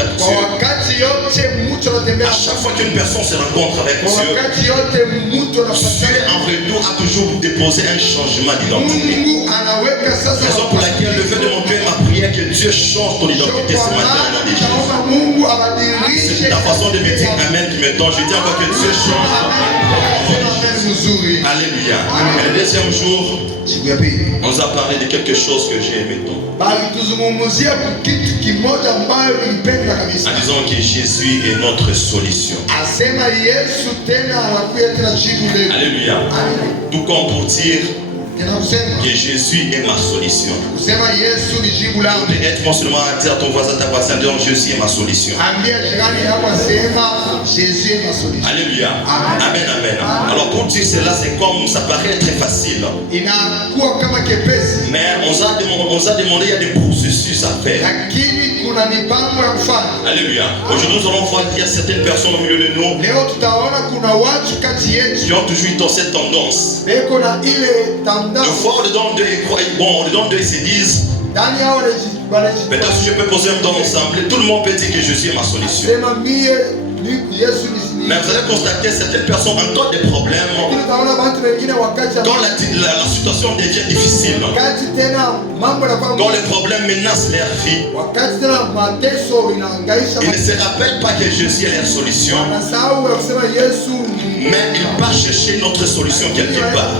avec Dieu, à chaque fois qu'une personne se rencontre avec Dieu, Dieu en retour a toujours déposé un changement d'identité. Raison pour laquelle le fait de mon cœur et ma prière que Dieu change ton identité ce matin au nom de Jésus. C'est ta façon de me dire amen qui me donne. Je dis encore que Dieu change. Alléluia. Et le deuxième jour, on nous a parlé de quelque chose que j'ai aimé tant. En disant que Jésus est notre solution. Alléluia. Tout comme pour dire que Jésus est ma solution. Être seulement à dire à ton voisin, ta voisine, disant Jésus est ma solution. Alléluia. Amen, amen. Alors pour dire cela, c'est comme ça paraît très facile. Mais on nous a demandé, il y a des processus à faire. Alléluia. Aujourd'hui, nous allons voir qu'il y a certaines personnes au milieu de nous qui ont toujours eu cette tendance. Une fois, on les donne deux et croient, bon, on les donne deux et se disent, peut-être si je peux poser un don ensemble, tout le monde peut dire que Jésus est ma solution. Mais vous allez constater que certaines personnes ont encore des problèmes quand la situation devient difficile, quand les problèmes menacent leur vie. Ils ne se rappellent pas que Jésus est leur solution, mais ils partent chercher notre solution quelque part.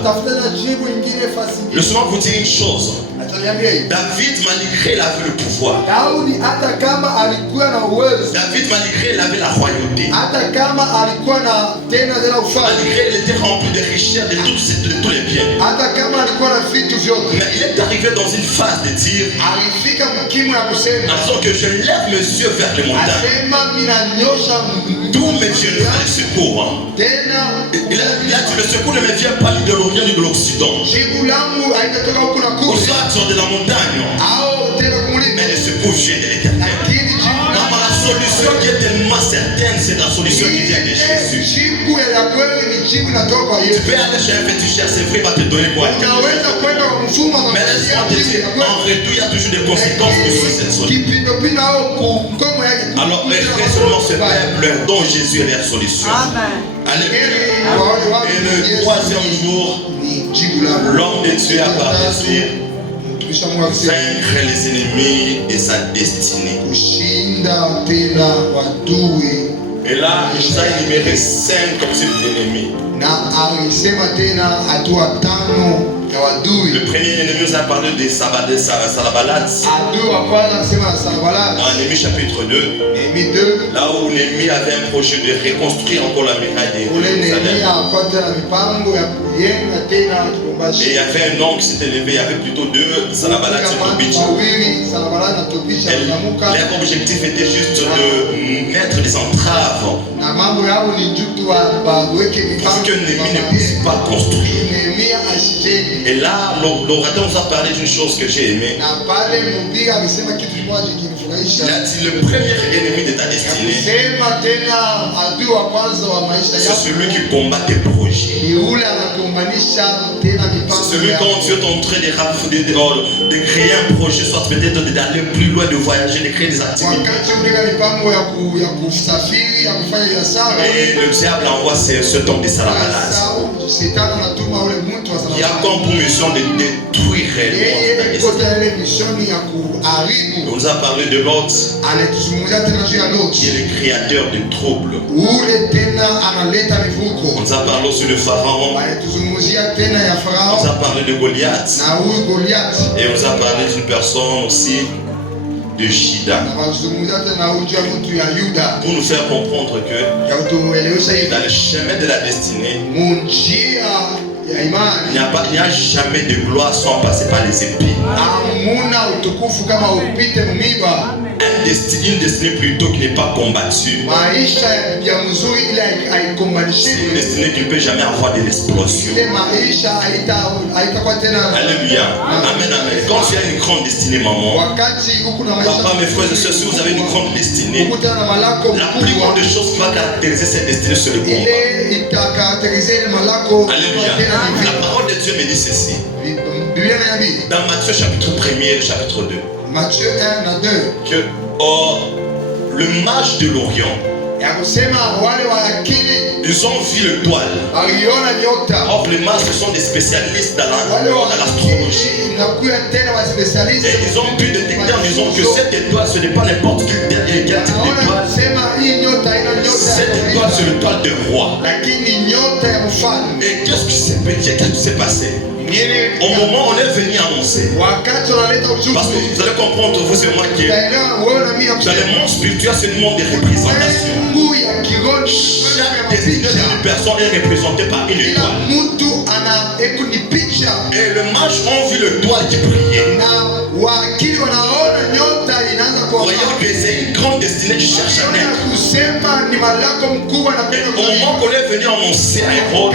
Le souvent vous dire une chose. David, malgré il avait le pouvoir. David, malgré il avait la royauté. Malgré il était rempli de richesses, de tous les biens. Mais il est arrivé dans une phase de dire, en disant que je lève mes yeux vers les montagnes. D'où me viendra le secours? Il a dit le secours ne me vient pas ni de l'Orient ni de l'Occident. De la montagne, mais le secours vient de l'Éternel. La solution qui est tellement certaine, c'est la solution qui vient de Jésus. Tu peux aller chez un féticheur, c'est vrai, il va te donner quoi? Mais laisse-moi te dire, en retour, il y a toujours des conséquences sur cette solution. Alors, restez seulement ce peuple dont Jésus est la solution. Alléluia. Et le troisième jour, l'homme de Dieu a parlé vaincre les ennemis et sa destinée. Et là, il nous a énuméré 5 types d'ennemis. Le premier ennemi nous a parlé de Sanballat. Dans Néhémie chapitre 2. Là où l'ennemi avait un projet de reconstruire encore la muraille de Jérusalem. Et il y avait un nom qui s'était levé, il y avait plutôt deux, Sanballat et Tobit. Leur objectif était juste de mettre des entraves pour que l'ennemi ne puisse pas construire. Et là, l'orateur nous a parlé d'une chose que j'ai aimée. Il a dit le premier ennemi de ta destinée, c'est celui qui combat tes projets. C'est celui quand Dieu est en train de créer un projet, soit peut-être d'aller plus loin, de voyager, de créer des activités. Et le diable envoie cet homme de Sanballat. Il a comme pour mission de détruire réellement ta destinée. On nous a parlé de Lot, qui est le créateur du trouble. On nous a parlé aussi de Pharaon. On nous a parlé de Goliath. Et on nous a parlé d'une personne aussi de Juda. Pour nous faire comprendre que dans le chemin de la destinée, il n'y a jamais de gloire sans passer par les épines. Une destinée plutôt qui n'est pas combattue. C'est une destinée qui ne peut jamais avoir de l'explosion. Alléluia. Amen, amen. Quand tu as une grande destinée, maman, papa, mes frères et sœurs, si vous avez une grande destinée, la plus grande chose qui va caractériser cette destinée, c'est le combat. Alléluia. La parole de Dieu me dit ceci. Dans Matthieu chapitre 1er et chapitre 2. Matthieu 1 à 2. Que le mage de l'Orient, ils ont vu l'étoile. Or, les mages, ce sont des spécialistes dans l'astrologie. Et ils ont pu détecter en disant que cette étoile, ce n'est pas n'importe quelle étoile. Cette étoile, c'est l'étoile de roi. Et qu'est-ce qui s'est passé? Au moment où on est venu annoncer, parce que vous allez comprendre, vous et moi, que dans le monde spirituel, c'est le monde des représentations. Chaque destinée d'une personne est représentée par une étoile. Et le mage ont vu l'étoile qui brillait. Voyez que c'est une grande destinée qui cherche à naître. Au moment qu'on est venu annoncer à Hérode,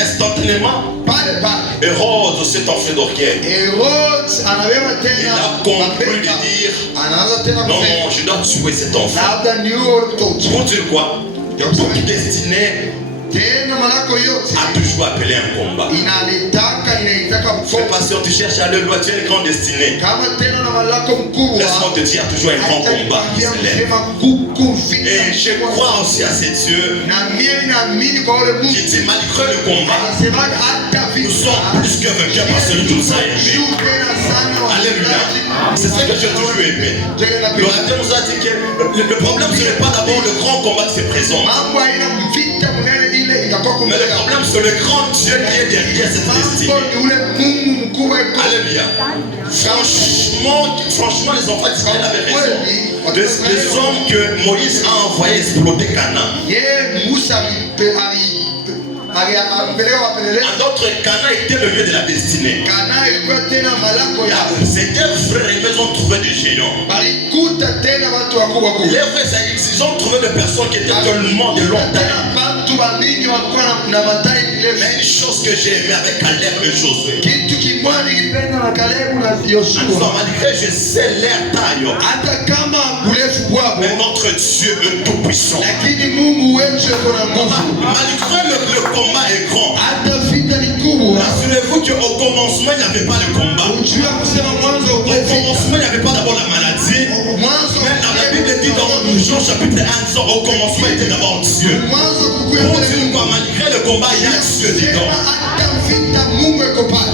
instantanément, Hérode s'est enflé d'orgueil. Il a conclu de dire: non, je dois tuer cet enfant. Pour dire quoi? Toute destinée a toujours appelé un combat. C'est parce que tu cherches à le loin, tu as une grande destinée. Laisse-moi te dire, il y a toujours un grand combat qui se lève. Et je crois aussi à ces dieux qui dit, malgré le combat, nous sommes plus que vainqueurs par celui qui nous a aimés. Alléluia. C'est ça que j'ai toujours aimé. L'orateur nous a dit que le problème, ce n'est pas d'abord le grand combat qui se présente. Mais le problème, c'est le grand Dieu qui est derrière cette destinée. Alléluia. Franchement, les enfants d'Israël avaient raison. Les hommes que Moïse a envoyés exploiter Canaan. En d'autres, Canaan était le lieu de la destinée. Ces deux frères, ils ont trouvé des géants. Les frères, ils ont trouvé des personnes qui étaient tellement de longue taille. Mais une chose que j'ai aimé avec Caleb et Josué, malgré je sais leur taille, mais notre Dieu est tout puissant. Malgré le combat est grand, assurez-vous qu'au commencement il n'y avait pas de combat. Au commencement il n'y avait pas d'abord la maladie. Mais la Bible dit dans Jean chapitre 1, au commencement il était d'abord Dieu. Pour dire quoi, malgré le combat il y a Dieu dedans.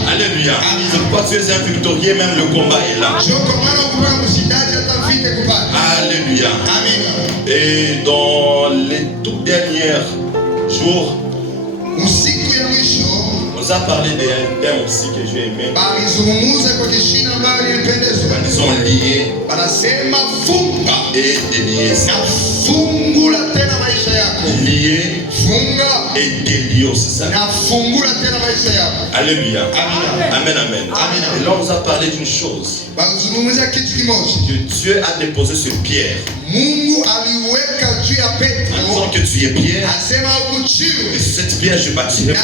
Alléluia. C'est pourquoi tu es un victorieux, même le combat est là. Alléluia. Et dans les tout derniers jours, on a parlé d'un thème aussi que j'ai aimé. Ils sont liés et déliés. Liés et déliés, c'est ça. Alléluia. Amen, amen. Et là, on nous a parlé d'une chose. Que Dieu a déposé sur Pierre. En disant que tu es Pierre. Et sur cette pierre, je bâtirai.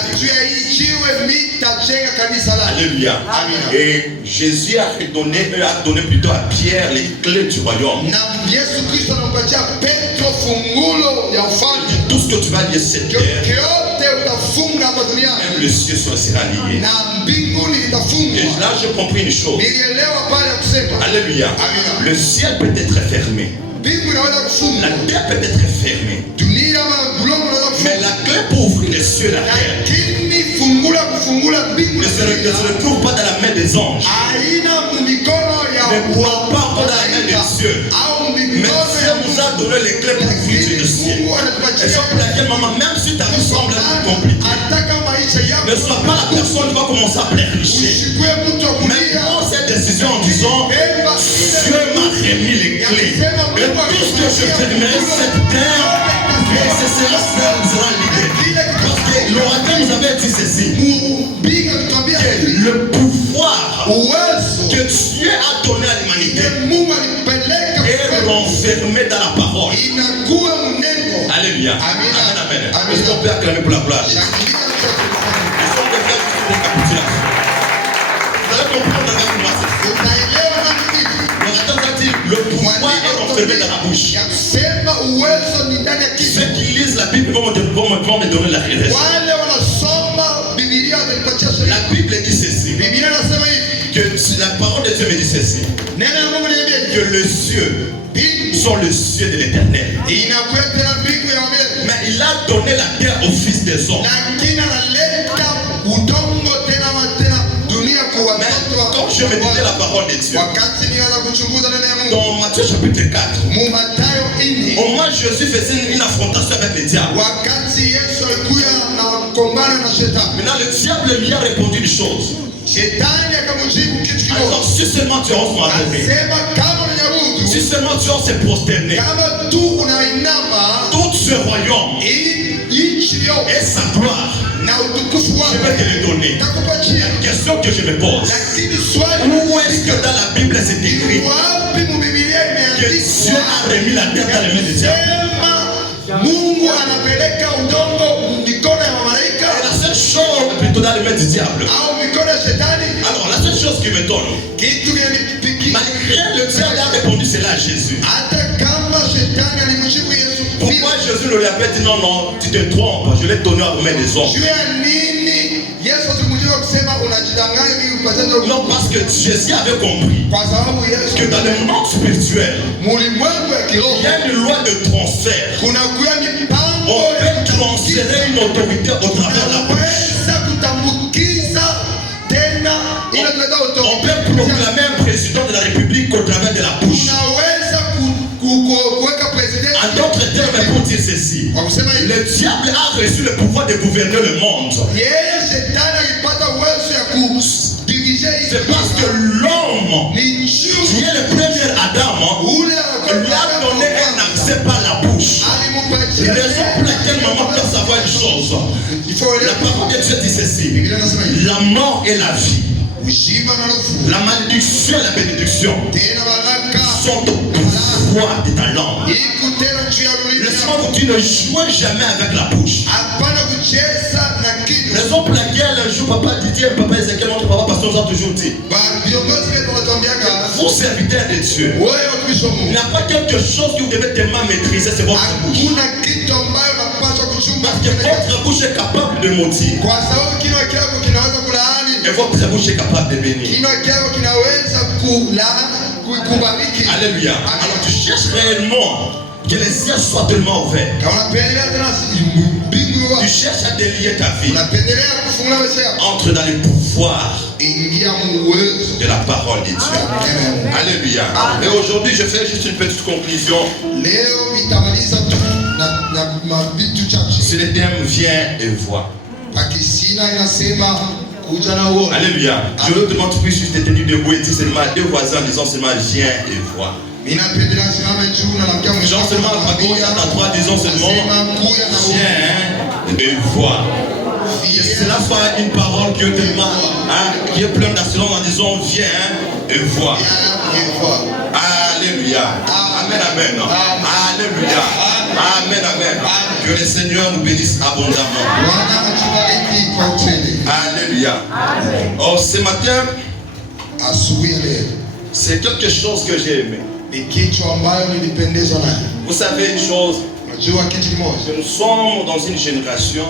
Alléluia. Et Jésus a donné plutôt à Pierre les clés du royaume. Tout ce que tu vas lier sur cette terre, même le ciel sera lié. Et là, j'ai compris une chose. Alléluia. Le ciel peut être fermé. La terre peut être fermée. Mais la clé pour ouvrir les cieux et la terre ne se trouve pas dans la main des anges. Ne pourra pas encore dans la main des cieux. Mais Dieu nous a donné les clés pour ouvrir le ciel. Et c'est pour laquelle, maman, même si ta vie semble compliquée, ne sois pas la personne qui va commencer à pleurnicher. Mais prends cette décision en disant, Dieu m'a remis les clés. Et tout ce que je fermerai cette terre, et ce sera lié. Parce que l'orateur nous avait dit ceci. Le pouvoir que Dieu a donné à l'humanité est renfermé dans la parole. Alléluia. Amen. Est-ce qu'on peut acclamer pour la gloire? Est-ce qu'on peut faire une récapitulation? Vous allez comprendre avec moi. L'orateur a dit le pouvoir est renfermé dans la bouche. Ceux qui lisent la Bible vont me donner la raison. La Bible dit ceci. Que la parole de Dieu me dit ceci. ceci. Que les cieux sont les cieux de l'Éternel. Mais il a donné la terre au fils des hommes. Quand je méditais la parole de Dieu, dans Matthieu chapitre 4, au moins Jésus faisait une affrontation avec le diable. Maintenant le diable lui a répondu une chose. Alors si seulement tu oses m'adorer, si seulement tu oses se prosterner, tout ce royaume et sa gloire, je vais te le donner. La question que je me pose, où est-ce que dans la Bible c'est écrit que Dieu a remis la terre dans les mains des diables? Et la seule chose, plutôt dans les mains du diable. Alors la seule chose qui me donne, malgré le diable a répondu cela à Jésus. Pourquoi Jésus ne lui a pas dit non, non, tu te trompes, je l'ai donné aux mains des hommes? Non, parce que Jésus avait compris que dans le monde spirituel, il y a une loi de transfert. On peut transférer une autorité au travers de la bouche. On peut proclamer un président de la République au travers de la bouche. En d'autres termes, pour dire ceci, le diable a reçu le pouvoir de gouverner le monde. C'est parce que l'homme, qui est le premier Adam, lui a donné un accès par la bouche. Raison pour laquelle maman doit savoir une chose. La parole de Dieu dit ceci: la mort et la vie, la malédiction et la bénédiction sont au pouvoir de ta langue. Laisse-moi vous dire, ne jouez jamais avec la bouche. Raison pour laquelle un jour papa Didier, papa Ezekiel, notre papa pasteur nous a toujours dit: vous serviteurs de Dieu, il n'y a pas quelque chose que vous devez tellement maîtriser, c'est votre bouche. Parce que votre bouche est capable de mentir et votre bouche est capable de bénir. Alléluia. Alors tu cherches réellement que les cieux soient tellement ouverts. Tu cherches à délier ta vie. Entre dans le pouvoir de la parole de Dieu. Alléluia. Et aujourd'hui, je fais juste une petite conclusion. Si le thème vient et voit. Alléluia. Je veux demander que tu puisses juste te tenir debout et dire seulement à deux voisins en disant seulement viens et vois. Genre seulement à gauche, à droite, disons seulement viens et vois. Que cela soit une parole qui est tellement, qui est pleine d'assurance en disant viens et vois. Alléluia. Amen, amen. Alléluia. Amen, amen. Que le Seigneur nous bénisse abondamment. Alléluia. Oh, ce matin, c'est quelque chose que j'ai aimé. Vous savez une chose, que nous sommes dans une génération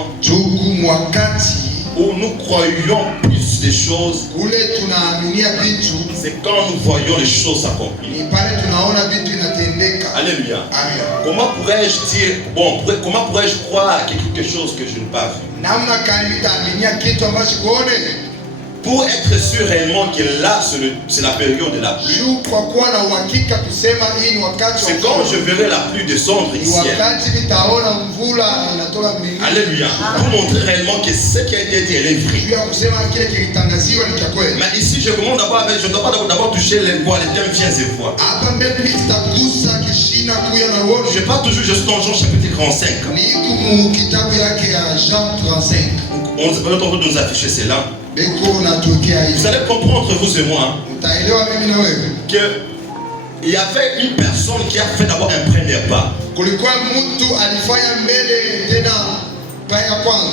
où nous croyons plus des choses, c'est quand nous voyons les choses s'accomplir. Alléluia. Comment pourrais-je dire, bon, comment pourrais-je croire quelque chose que je n'ai pas vu? Pour être sûr réellement que là, c'est la période de la pluie. C'est quand je verrai la pluie descendre ici. Alléluia. Pour montrer réellement que ce qui a été dit est vrai. Mais ici, je commence d'abord avec, je ne dois pas d'abord toucher les voix, les thèmes viens et voix. Je parle toujours, je suis dans Jean chapitre 35. On va nous afficher cela. Vous allez comprendre, vous et moi, qu'il y avait une personne qui a fait d'abord un premier pas.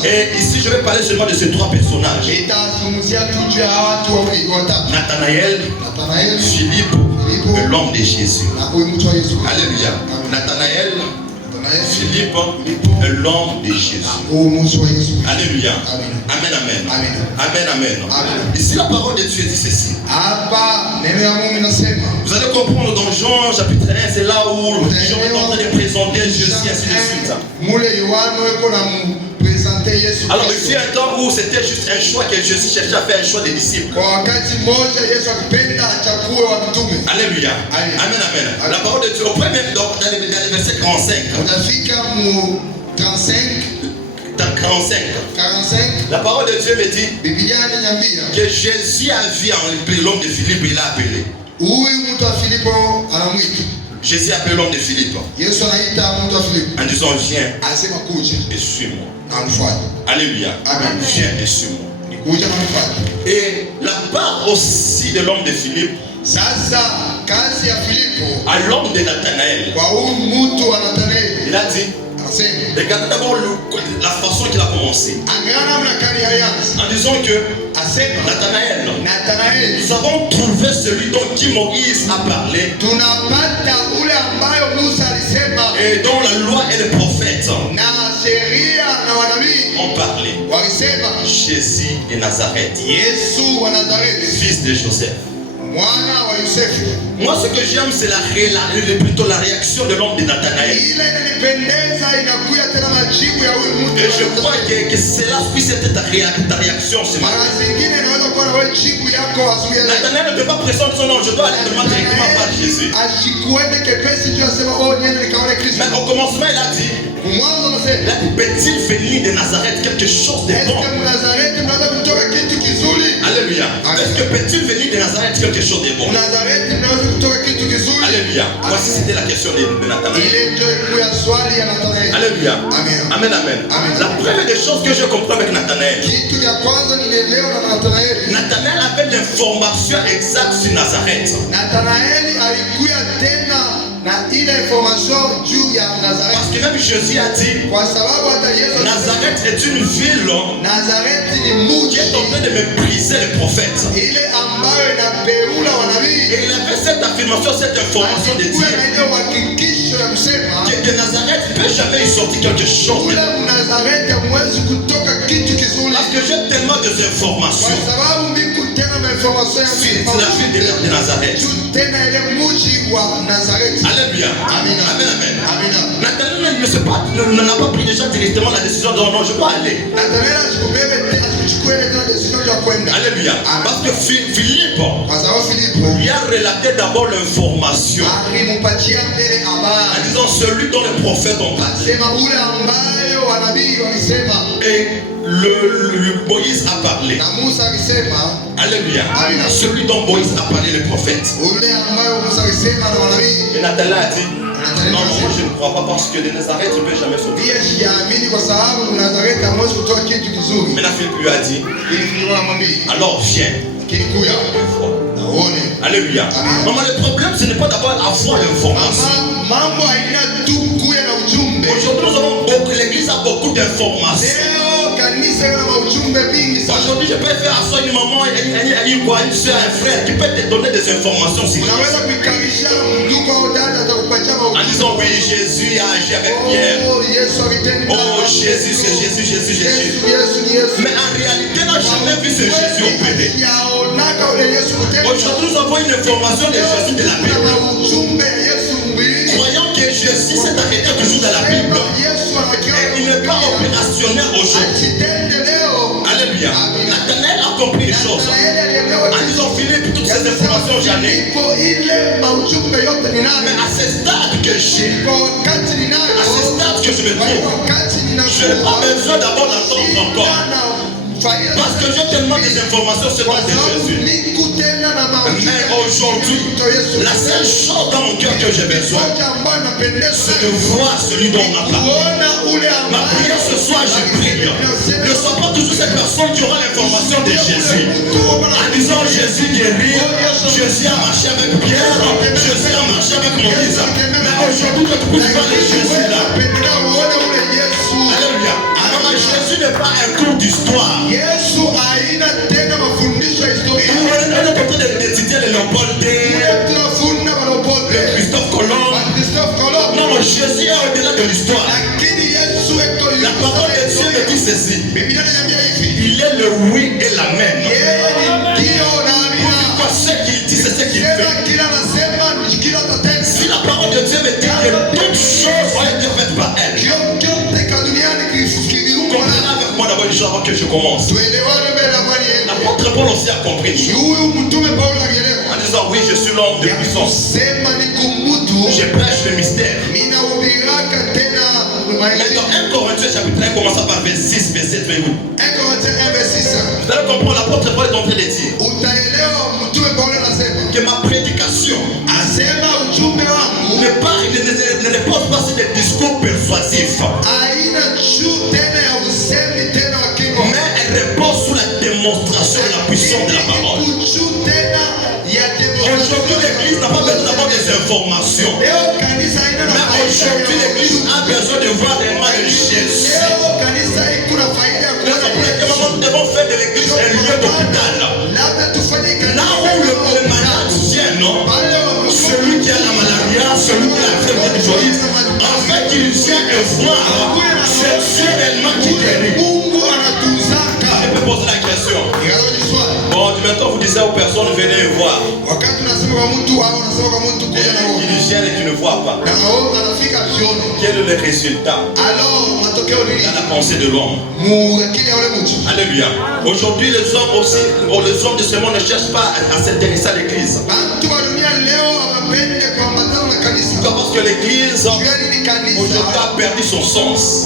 Et ici, je vais parler seulement de ces trois personnages: Nathanaël, Philippe et l'homme de Jésus. Alléluia. Nathanaël, Philippe, l'homme de Jésus. Alléluia. Amen, amen. Amen, amen. Ici, la parole de Dieu dit ceci. Vous allez comprendre dans Jean chapitre 1, c'est là où Jean est en train de présenter Jésus, ainsi de suite. Alors il y a un temps où c'était juste un choix que Jésus cherchait à faire, un choix des disciples. Alléluia. Amen, amen. La parole de Dieu, au premier, dans le verset 45. 45. La parole de Dieu me dit que Jésus a vu l'homme de Philippe, il l'a appelé. Jésus a appelé l'homme de Philippe en disant viens et suis-moi. Alléluia. Amen. Viens et suis-moi. Et la part aussi de l'homme de Philippe à l'homme de Nathanaël, il a dit, regardez d'abord la façon qu'il a commencé en disant que Nathanaël, nous avons trouvé celui dont qui Moïse a parlé et dont la loi et les prophètes ont parlé. Jésus de Nazareth, fils de Joseph. Moi, ce que j'aime, c'est plutôt la réaction de l'homme de Nathanaël. Et je crois que cela puisse être ta réaction ce matin. Nathanaël ne peut pas présenter son nom, je dois aller directement par Jésus. Mais au commencement, il a dit, peut-il venir de Nazareth quelque chose de bon? Alléluia. Est-ce que peut-il venir de Nazareth quelque chose de bon? Alléluia. Voici c'était la question de Nathanaël. Alléluia. Amen, amen. La première des choses que je comprends avec Nathanaël, Nathanaël avait l'information exacte sur Nazareth. Parce que même Jésus a dit, Nazareth est une ville qui est en train de mépriser les prophètes. Et il avait cette affirmation, cette information de dire que de Nazareth ne peut jamais y sortir quelque chose. Parce que j'ai tellement d'informations sur la ville de Nazareth. Alléluia. Amen, amen. Nathanaël n'a pas pris déjà directement la décision de non, je dois aller. Alléluia. Parce que Philippe lui a relaté d'abord l'information en disant celui dont les prophètes ont parlé. Et le Moïse a parlé. Alléluia. Celui dont Moïse a parlé, le prophète. Et Nathanaël a dit, non, moi je ne crois pas parce que de Nazareth ne peut jamais sauver. Mais la Philippe lui a dit, alors viens. Alléluia. Maman, le problème ce n'est pas d'avoir avoir l'information. Aujourd'hui nous avons beaucoup, l'église a beaucoup d'informations. Aujourd'hui, je peux faire à soi une maman, une soeur, un frère qui peut te donner des informations sur Jésus. En disant oui, Jésus a agi avec Pierre. Oh Jésus, c'est Jésus. Mais en réalité, on n'a jamais vu ce Jésus opérer. Aujourd'hui, nous avons une information de Jésus de la Bible. Croyons que Jésus s'est arrêté toujours dans la Bible. Et il n'est pas opérationnel aujourd'hui. Alléluia. Nathanaël a compris les choses. En disant Philippe, toutes ces informations j'en ai. Mais à ce stade que j'ai, à ce stade que je me trouve, je n'ai pas besoin d'abord d'entendre encore. Parce que j'ai tellement des informations sur le de Jésus. Mais aujourd'hui, la seule chose dans mon cœur que j'ai besoin, c'est de voir celui dont on a parlé. Ma prière ce soir, je prie. Ne sois pas toujours cette personne qui aura l'information de Jésus. En disant Jésus guérit, Jésus a marché avec Pierre, Jésus a marché avec Moïse. Mais aujourd'hui, que tu puisses parler de Jésus là. Alléluia. Alors Jésus n'est pas un cours d'histoire. On est en train d'étudier les Léopold, Christophe Colomb. Non, Jésus est au-delà de l'histoire. avant que je commence. L'apôtre Paul aussi a compris. En disant oui, je suis l'homme de puissance. Je prêche le mystère. Mais dans 1 Corinthiens chapitre 1, commençant par verset 6, verset 8. 1 Corinthiens 1, verset 6. Vous allez comprendre, l'apôtre Paul est en train de dire que ma prédication ne repose pas sur des discours persuasifs, mais elle repose sur la démonstration de la puissance de la parole. Aujourd'hui, l'église n'a pas besoin d'avoir des informations, mais aujourd'hui, l'église a besoin de voir les mains de Jésus. Nous devons faire de l'église un lieu d'hôpital. Là où le malade vient, non? Celui qui a la malaria, celui qui a la fièvre du joyeux, en fait, il vient et voir. C'est Dieu réellement qui guérit. Je peux poser la question. Bon, du maintenant, vous disiez aux personnes, venez voir. Ils viennent et qui ne voient pas. Quel est le résultat dans la pensée de l'homme? Alléluia. Aujourd'hui, les hommes aussi, les hommes de ce monde ne cherchent pas à s'intéresser à l'église. Parce que l'église aujourd'hui a perdu son sens.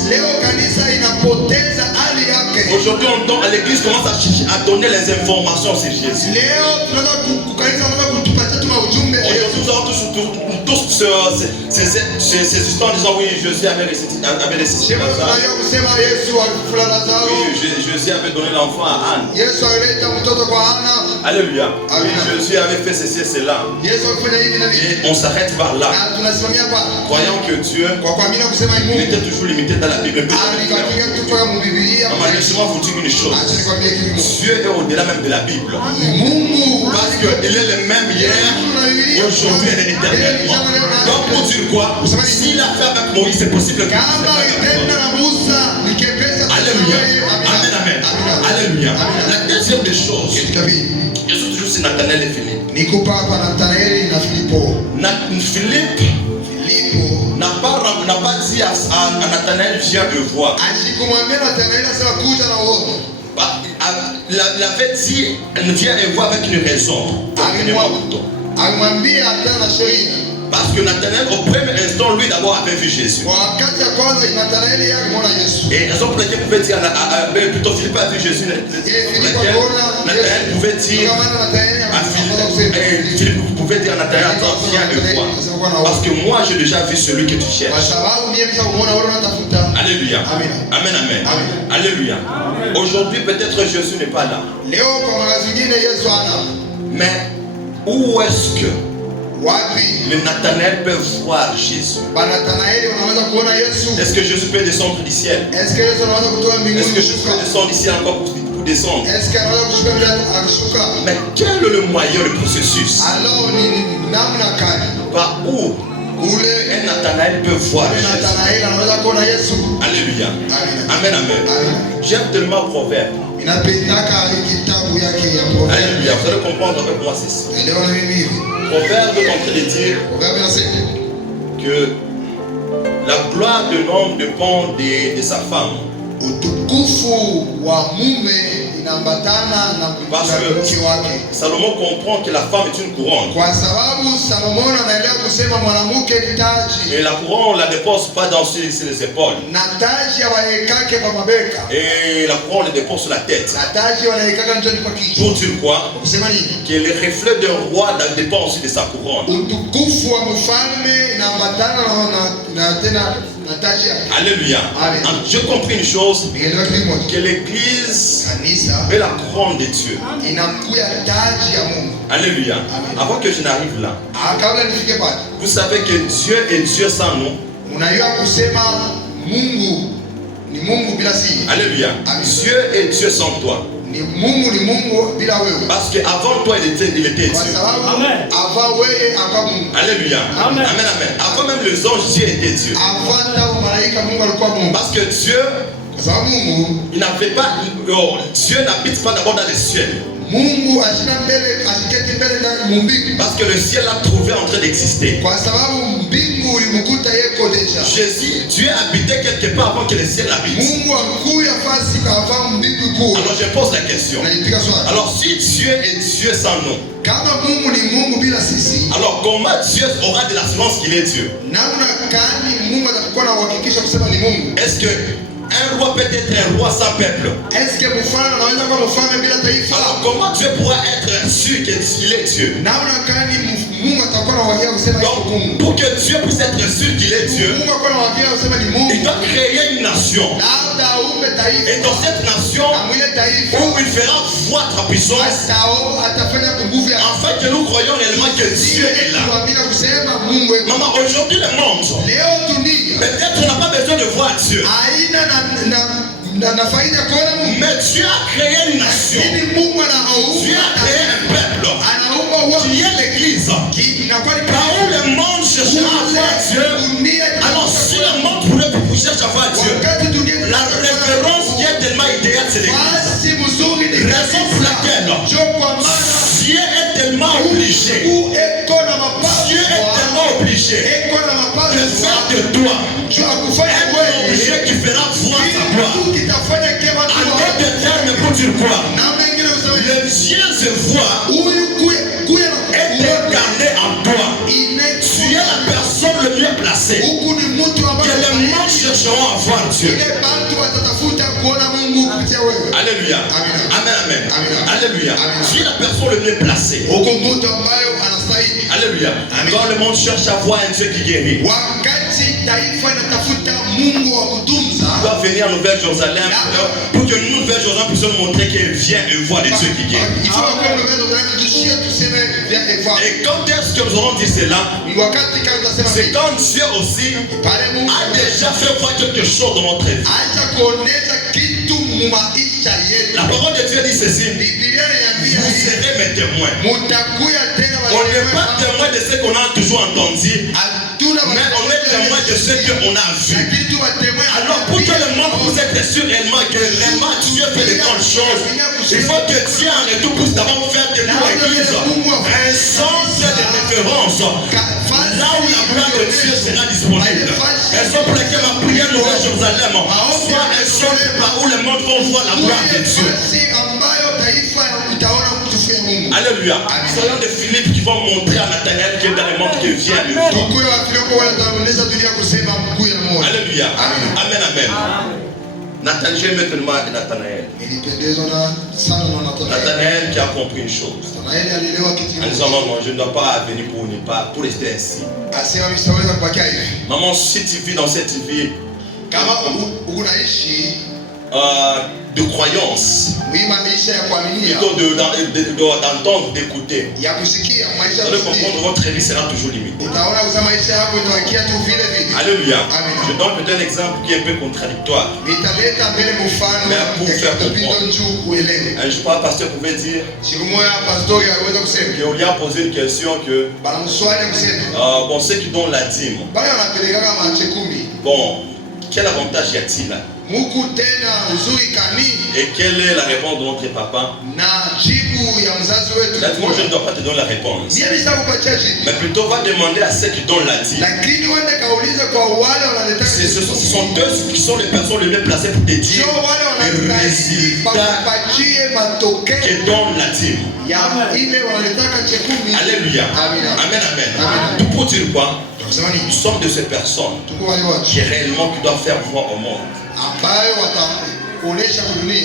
Aujourd'hui, l'église commence à donner les informations sur Jésus. Aujourd'hui, nous avons tous ces histoires en disant oui, Jésus avait ressuscité Lazare. Oui, Jésus avait donné l'enfant à Anne. Alléluia. Oui, Jésus avait fait ceci et cela. Et on s'arrête par là. Croyant que Dieu était toujours limité dans la Bible. Malheureusement, vous dites une chose. Dieu est au-delà même de la Bible. Parce qu'il est le même hier, aujourd'hui et éternellement. Donc pour dire quoi? S'il a fait avec Moïse, c'est possible que Alléluia. Amen, amen. Alléluia. La deuxième des choses, je suis toujours sur Nathanaël et Philippe. Philippe n'a pas dit à Nathanaël, viens me voir. Il avait dit, viens me voir avec une raison. Parce que Nathanaël, au premier instant, lui d'abord avait vu Jésus. Et raison pour laquelle pouvait dire, plutôt Philippe a vu Jésus. Nathanaël pouvait dire à Philippe, pouvait dire à Nathanaël, attends, viens me voir. Parce que moi, j'ai déjà vu celui que tu cherches. Alléluia. Amen, amen. Alléluia. Aujourd'hui, peut-être Jésus n'est pas là. Mais où est-ce que le Nathanaël peut voir Jésus? Est-ce que Jésus peut descendre du ciel? Est-ce que Jésus peut descendre ici encore pour descendre? Mais quel est le moyen, le processus par où un Nathanaël peut voir Jésus? Alléluia. Amen, amen. J'aime tellement Proverbe. Alléluia. Vous allez comprendre avec moi ceci. Proverbe est en train de dire que la gloire de l'homme dépend de sa femme. Parce que Salomon comprend que la femme est une couronne. Et la couronne, on ne la dépose pas sur les épaules. Et la couronne, on la dépose sur la tête. Pour dire quoi? Que le reflet d'un roi dépend aussi de sa couronne. Alléluia. J'ai compris une chose, que l'église est la couronne de Dieu. Alléluia. Avant que je n'arrive là, vous savez que Dieu est Dieu sans nous. Alléluia. Dieu est Dieu sans toi. Parce qu'avant toi, il était Dieu. Amen. Alléluia. Amen. Amen. Avant même les anges, Dieu était Dieu. Parce que Dieu, il n'avait pas, Dieu n'habite pas d'abord dans les cieux. Parce que le ciel l'a trouvé en train d'exister. Jésus, Dieu habitait quelque part avant que le ciel habite. Alors je pose la question. Alors si Dieu est Dieu sans nous, alors comment Dieu aura de l'assurance qu'il est Dieu? Est-ce que un roi peut être un roi sans peuple? Alors comment Dieu pourra être sûr qu'il est Dieu? Donc pour que Dieu puisse être sûr qu'il est Dieu, il doit créer une nation. Et dans cette nation, où il fera voir sa puissance, en fait que nous croyons réellement que Dieu est là. Maman, aujourd'hui le monde, peut-être on n'a pas besoin de voir Dieu. Mais Dieu a créé une nation. Dieu a créé un peuple qui est l'église. Par où le monde cherchera à voir Dieu. Alors si le monde cherche à voir Dieu, la référence qui est tellement idéale, c'est l'église. Raison pour laquelle Dieu est tellement obligé. Dieu est tellement obligé de faire de toi un objet qui fera voir sa gloire. En d'autres termes, pour dire quoi? Le Dieu se voit est incarné en toi. Tu es la personne le mieux placée. Que les monde chercheront à voir Dieu. Alléluia. Amen, amen. Alléluia. Tu es la personne le mieux placée. Alléluia. Quand le monde cherche à voir un Dieu qui guérit, il doit venir à Nouvelle-Jérusalem pour que nous, Nouvelle-Jérusalem, puissions montrer qu'il vient et voit les Dieux qui guérit. Et quand est-ce que nous allons dire cela? C'est quand Dieu aussi a déjà fait voir quelque chose dans notre vie. La parole de Dieu dit ceci: vous serez mes témoins. On n'est pas témoin de ce qu'on a toujours entendu, mais on est témoin de ce qu'on a vu. Alors pour que le monde puisse être sûr réellement que réellement Dieu fait de grandes choses, il faut que Dieu en retour puisse d'abord faire de nous, Église, un centre de référence là où la gloire de Dieu sera disponible. Raison pour laquelle ma prière Nouvelle-Jérusalem soit un centre par où le monde va voir la gloire de Dieu. Alléluia. Soyons des Philippe qui vont montrer à Nathanaël que dans le monde qui vient le tout. Alléluia. Amen, amen. Nathanaël, j'aime tellement Nathanaël. Nathanaël qui a compris une chose. En disant non, je ne dois pas venir pour rester ainsi. Maman, si tu vis dans cette vie de croyance, plutôt d'entendre, d'écouter, vous allez comprendre votre vie sera toujours limitée. Alléluia. Je donne peut-être un exemple qui est un peu contradictoire, mais pour faire comprendre. Un jour, le pasteur pouvait dire qu'on lui a posé une question que bon, ceux qui donnent la dîme, bon, quel avantage y a-t-il là? Et quelle est la réponse de notre papa? La dîme, je ne dois pas te donner la réponse, mais plutôt va demander à ceux qui donnent la dîme. Ce sont eux qui sont les personnes les mieux placées pour te dire les résultats qui donnent la dîme. Alléluia. Amen, amen. Tout pour dire quoi? Nous sommes de ces personnes qui réellement qui doivent faire voir au monde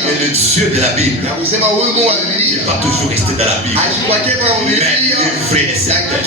et le Dieu de la Bible n'est pas toujours resté dans la Bible, mais il est vrai et certain.